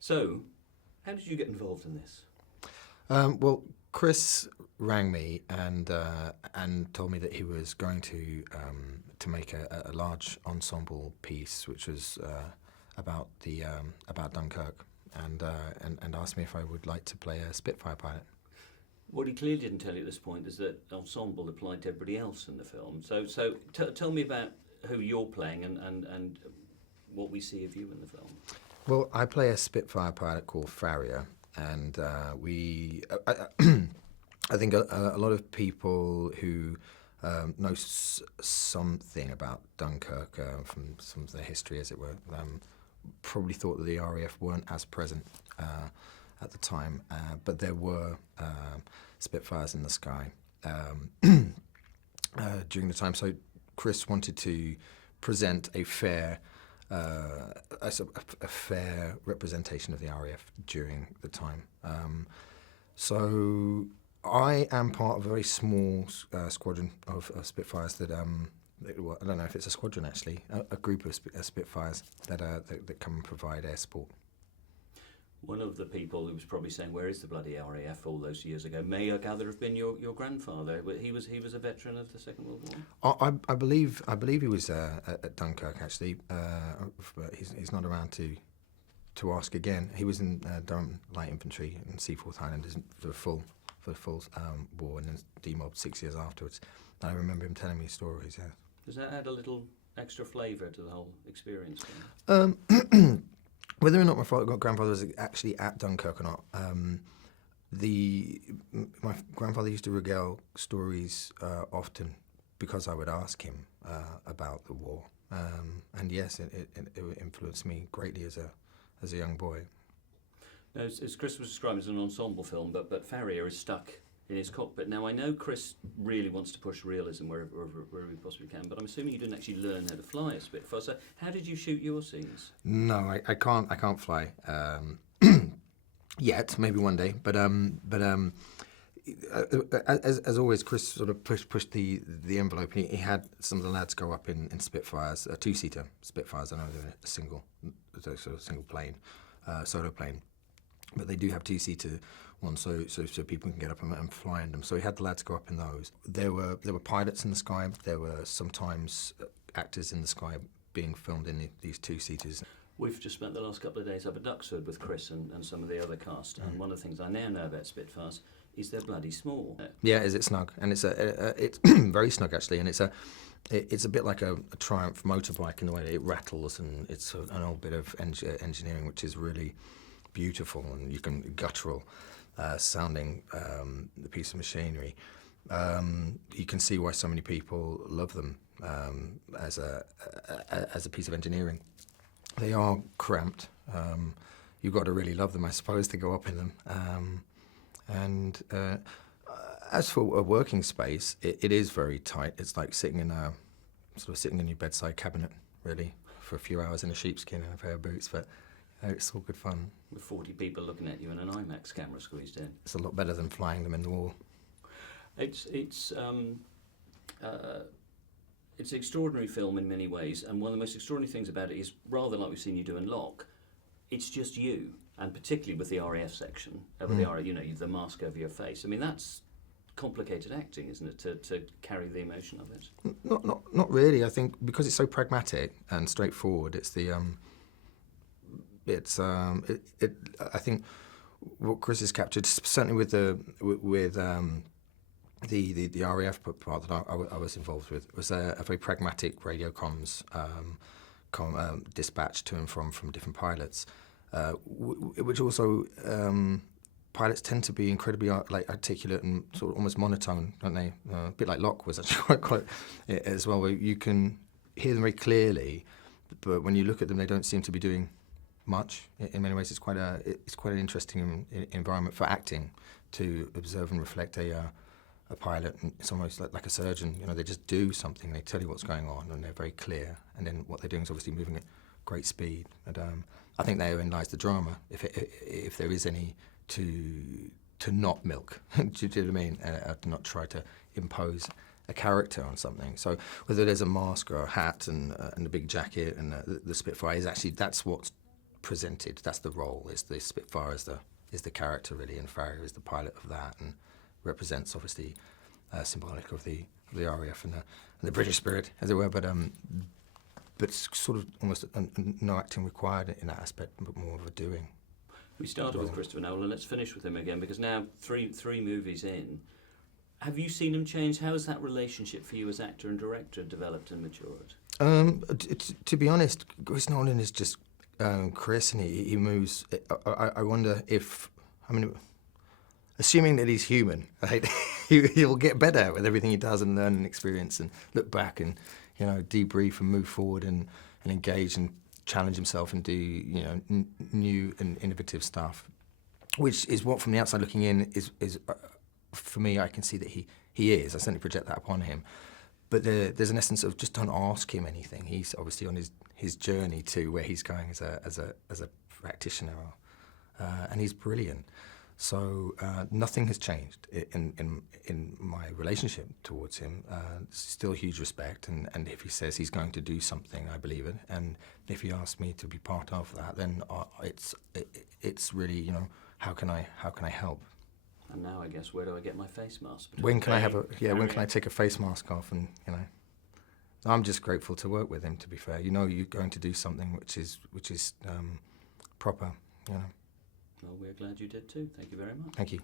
So, how did you get involved in this? Well, Chris rang me and told me that he was going to make a large ensemble piece, which was about Dunkirk, and asked me if I would like to play a Spitfire pilot. What he clearly didn't tell you at this point is that ensemble applied to everybody else in the film. So tell me about who you're playing and what we see of you in the film. Well, I play a Spitfire pilot called Farrier, and I think a lot of people who know something about Dunkirk from some of the history, as it were, probably thought that the RAF weren't as present at the time, but there were Spitfires in the sky during the time. So Chris wanted to present a fair representation of the RAF during the time. So I am part of a very small squadron of Spitfires that I don't know if it's a squadron actually, a group of Spitfires that come and provide air support. One of the people who was probably saying, "Where is the bloody RAF?" all those years ago may, I gather, have been your grandfather. He was a veteran of the Second World War. I believe he was at Dunkirk actually. But he's not around to ask again. He was in Durham Light Infantry in Seaforth Highlanders for the full war, and then demobbed 6 years afterwards. I remember him telling me stories. Yeah. Does that add a little extra flavour to the whole experience? Whether or not my grandfather was actually at Dunkirk or not, my grandfather used to regale stories often because I would ask him about the war, and yes, it influenced me greatly as a young boy. Now, as Chris was describing, it's an ensemble film, but Farrier is stuck in his cockpit. Now, I know Chris really wants to push realism wherever he possibly can, but I'm assuming you didn't actually learn how to fly a Spitfire. So how did you shoot your scenes? No, I can't fly yet. Maybe one day, but as always, Chris sort of pushed the envelope. He had some of the lads go up in Spitfires, two-seater Spitfires. I know they're a single plane, solo plane, but they do have two-seater ones, so people can get up and fly in them. So he had the lads go up in those. There were pilots in the sky. There were sometimes actors in the sky being filmed in these two-seaters. We've just spent the last couple of days up at Duxford with Chris and some of the other cast, and one of the things I now know about Spitfires is they're bloody small. Yeah, is it snug? And it's it's very snug actually, and it's a bit like a Triumph motorbike in the way that it rattles, and it's an old bit of engineering which is really beautiful, and you can guttural sounding the piece of machinery. You can see why so many people love them as a piece of engineering. They are cramped. You've got to really love them, I suppose, to go up in them. And as for a working space, it is very tight. It's like sitting in your bedside cabinet, really, for a few hours in a sheepskin and a pair of boots. But it's all good fun. With 40 people looking at you and an IMAX camera squeezed in. It's a lot better than flying them in the wall. It's an extraordinary film in many ways, and one of the most extraordinary things about it is, rather like we've seen you do in Locke, it's just you, and particularly with the RAF section, over the RAF, the mask over your face. I mean, that's complicated acting, isn't it, to carry the emotion of it? Not really. I think because it's so pragmatic and straightforward, it's the I think what Chris has captured, certainly with the RAF part that I was involved with, was a very pragmatic radio comms dispatch to and from different pilots, which also pilots tend to be incredibly articulate and sort of almost monotone, don't they? A bit like Locke was actually quite as well, where you can hear them very clearly, but when you look at them, they don't seem to be doing much. In many ways, it's quite an interesting environment for acting to observe and reflect a pilot. And it's almost like a surgeon. They just do something. They tell you what's going on, and they're very clear. And then what they're doing is obviously moving at great speed. And I think therein lies the drama, if there is any, to not milk. Do you know what I mean? To not try to impose a character on something. So whether there's a mask or a hat and a big jacket and the Spitfire is actually, that's what's presented. That's the role. Is the Spitfire is the character really, and Farrier is the pilot of that, and represents obviously symbolic of the RAF and the British spirit, as it were. But it's sort of almost no acting required in that aspect, but more of a doing. We started with Christopher Nolan. Let's finish with him again, because now three movies in, have you seen him change? How has that relationship for you as actor and director developed and matured? To be honest, Chris Nolan is just Chris, and he moves. I wonder if, I mean, assuming that he's human, right, he'll get better with everything he does and learn and experience and look back and, you know, debrief and move forward and engage and challenge himself and do, you know, new and innovative stuff, which is what, from the outside looking in, is for me, I can see that he is. I certainly project that upon him. But there's an essence of just don't ask him anything. He's obviously on his journey to where he's going as a practitioner, and he's brilliant. So nothing has changed in my relationship towards him. Still huge respect, and if he says he's going to do something, I believe it. And if he asks me to be part of that, then it's really, you know, how can I help? And now, I guess, where do I get my face mask? When can I take a face mask off? And, you know, I'm just grateful to work with him. To be fair, you know, you're going to do something which is proper. You know. Well, we're glad you did too. Thank you very much. Thank you.